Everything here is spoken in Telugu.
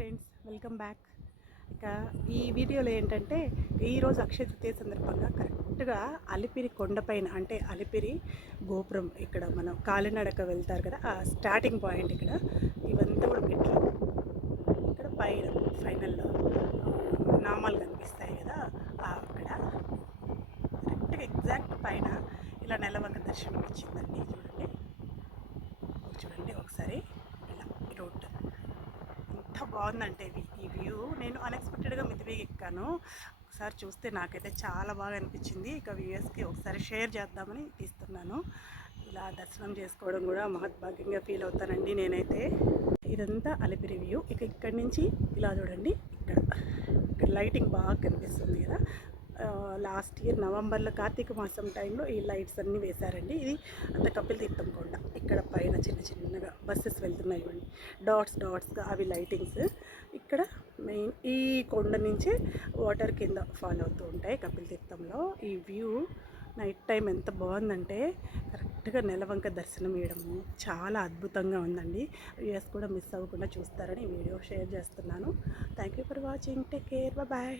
Friends welcome back. ఇక ఈ వీడియోలో ఏంటంటే ఈరోజు అక్షయ తృతీయ సందర్భంగా కరెక్ట్గా అలిపిరి కొండపైన అంటే అలిపిరి గోపురం ఇక్కడ మనం కాలినడక వెళ్తారు కదా ఆ స్టార్టింగ్ పాయింట్ ఇక్కడ. ఇవంతా కూడా మెట్లు. ఇక్కడ పైన ఫైనల్లో నామాలు కనిపిస్తాయి కదా అక్కడ. కరెక్ట్గా ఎగ్జాక్ట్ పైన ఇలా నెలవంక దర్శనం ఇచ్చిందండి చూడండి. చూడండి ఒకసారి ఇలా ఈ రోడ్డు బాగుందంటే ఈ వ్యూ నేను అన్ఎక్స్పెక్టెడ్గా మితివేగి ఎక్కాను ఒకసారి చూస్తే నాకైతే చాలా బాగా అనిపించింది. ఇక వ్యూఎస్కి ఒకసారి షేర్ చేద్దామని తీస్తున్నాను. ఇలా దర్శనం చేసుకోవడం కూడా మహద్భాగ్యంగా ఫీల్ అవుతానండి నేనైతే. ఇదంతా అలిపిరి వ్యూ ఇక ఇక్కడి నుంచి ఇలా చూడండి. ఇక్కడ ఇక్కడ లైటింగ్ బాగా కనిపిస్తుంది కదా. లాస్ట్ ఇయర్ నవంబర్లో కార్తీక మాసం టైంలో ఈ లైట్స్ అన్నీ వేశారండి. ఇది అంత కపిల్ తీర్థం కొండ. ఇక్కడ పైన చిన్న చిన్న బస్సెస్ వెళ్తున్నాయి డాట్స్ డాట్స్గా అవి లైటింగ్స్ ఇక్కడ మెయిన్ ఈ కొండ నుంచి వాటర్ కింద ఫాలో అవుతూ ఉంటాయి కపిల్ తీర్థంలో ఈ వ్యూ నైట్ టైం ఎంత బాగుందంటే కరెక్ట్గా నెలవంక దర్శనం ఇవ్వడము చాలా అద్భుతంగా ఉందండి. వ్యూస్ కూడా మిస్ అవ్వకుండా చూస్తారని వీడియో షేర్ చేస్తున్నాను. Thank you for watching take care bye